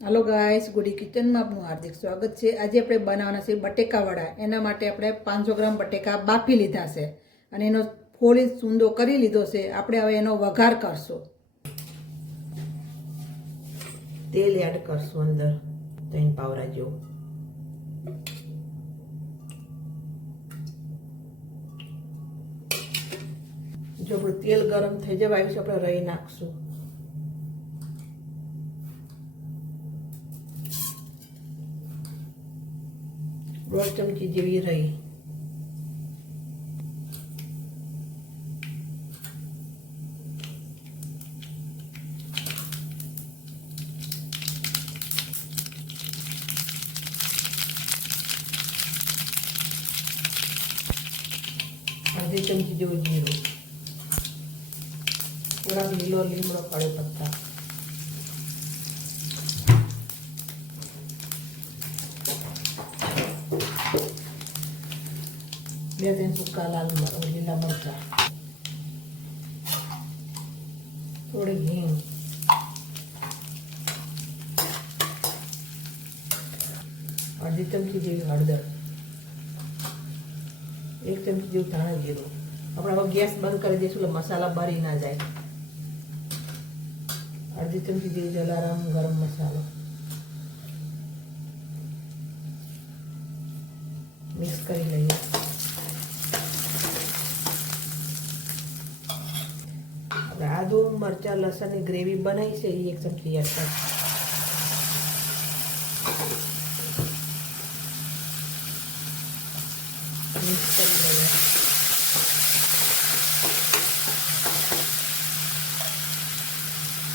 Hello guys, गुडी kitchen में आपનું हार्दिक स्वागत है। आज આપણે બનાવવાના છે બટેકા વડા। એના માટે આપણે 500 ગ્રામ બટેકા બાફી લીધા છે અને એનો ફોલી સૂંદો કરી લીધો છે। આપણે હવે એનો વઘાર કરશું। તેલ એડ કરશું અંદર 3 પાવરા જેવું। જો આપણું તેલ ગરમ થઈ જાય આવ્યું છે આપણે રાઈ નાખશું। दो चमची जेवी रही। आधी चमची जेवू जीरो। थोड़ा लीलो लीमड़ो काढ़ो पत्ता। બે ત્રણ સૂકા લાલ લીલા મરચાં, થોડી હિંગ, અડધી ચમચી જેવી હળદર, 1 ચમચી જેવું ધાણા જીરું। આપણે હવે ગેસ બંધ કરી દઈશું એટલે મસાલા બળી ના જાય। અડધી ચમચી જેવી જલારામ ગરમ મસાલો મિક્સ કરી લઈએ। आदू मरचा लसन की ग्रेवी बनाई से 1 चमची ऐड कर मिक्स कर लेंगे।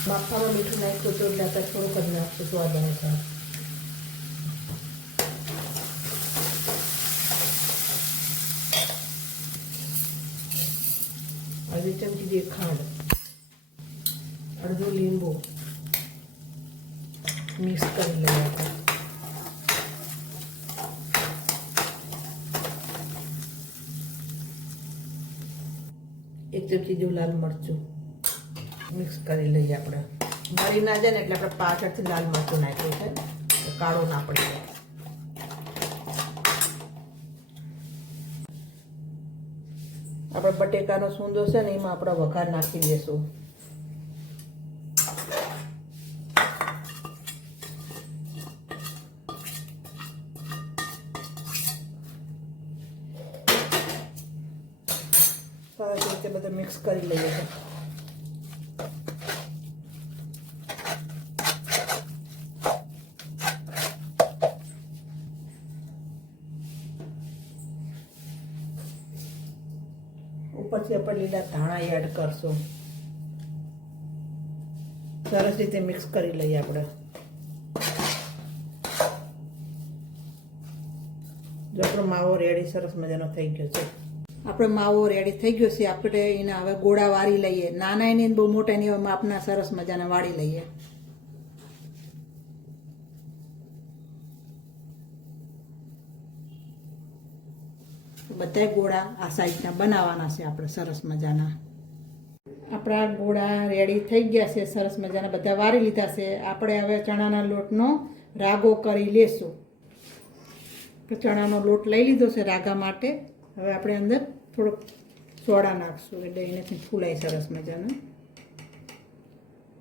बाफा में मीठू नाखो तो लाता थोड़ा कर नाखो स्वाद बने था। आधी चमची जे खांड, अर्धो लींबू मिक्स कर लेंगे। 1 चमची जो लाल मरचू मिक्स कर लीजिए। अपने मरी ना जाए એટલે આપણે પાછળથી લાલ મરચું નાખ્યું છે તો કાળો ના પડી જાય। આપણે બટેકાનો સૂંદો છે ને એમાં આપણે વઘાર નાખી દેશું। સરસ રીતે બધું મિક્સ કરી લઈએ। ઉપરથી આપણે લીલા ધાણા એડ કરશું। સરસ રીતે મિક્સ કરી લઈએ। આપણે જો આપણો માવો રેડી સરસ મજાનો થઈ ગયો છે। આપણે માવો રેડી થઈ ગયો છે। આપણે એના હવે ગોળા વાળી લઈએ। નાના એની બહુ મોટા એની માપના સરસ મજાના વાળી લઈએ। બધા ગોળા આ સાઈઝના બનાવવાના છે આપણે સરસ મજાના। આપણા ગોળા રેડી થઈ ગયા છે। સરસ મજાના બધા વાળી લીધા છે। આપણે હવે ચણાના લોટનો રાગો કરી લેશું। ચણાનો લોટ લઈ લીધો છે રાગા માટે। હવે આપણે અંદર થોડોક સોડા નાખશું એટલે એનાથી ફૂલાય સરસ મજાનું।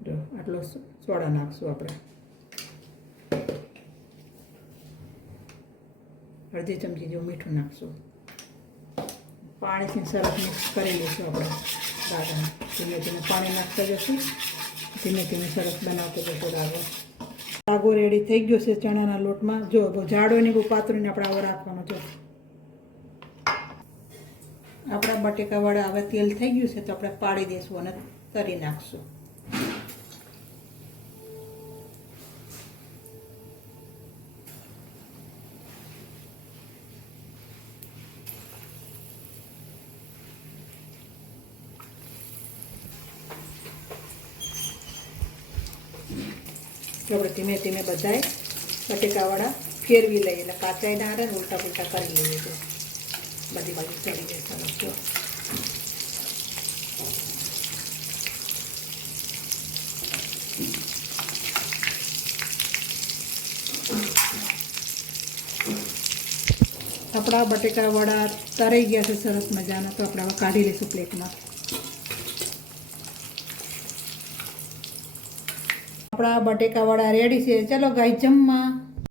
જો આટલો સોડા નાખશું। આપણે અડધી ચમચી જેવું મીઠું નાખશું। પાણીથી સરસ મિક્સ કરી લઈશું। આપણે રાગાને ધીમે ધીમે પાણી નાખતા જશું। ધીમે ધીમે સરસ બનાવતો જશું રાગો। રાગો રેડી થઈ ગયો છે ચણાના લોટમાં। જો જાડો ને બહુ પાતળીને આપણે આવો રાખવાનો છે। આપણા બટેકા વડા હવે તેલ થઈ ગયું છે તો આપણે પાડી દઈશું અને તરી નાખશું। આપણે ધીમે ધીમે બધાય બટેકા વડા ફેરવી લઈએ એટલે કાચાઈ ના રહે, ઉલટા પુલટા કરી લઈએ તો બધી બાજુ ચડી જાય સરસ। જો આપણા બટેકા વડા તરાઈ ગયા છે સરસ મજાના, તો આપણે હવે કાઢી લઈશું પ્લેટમાં. આપણા બટેકા વડા રેડી છે. ચલો ગાઈ જમવા.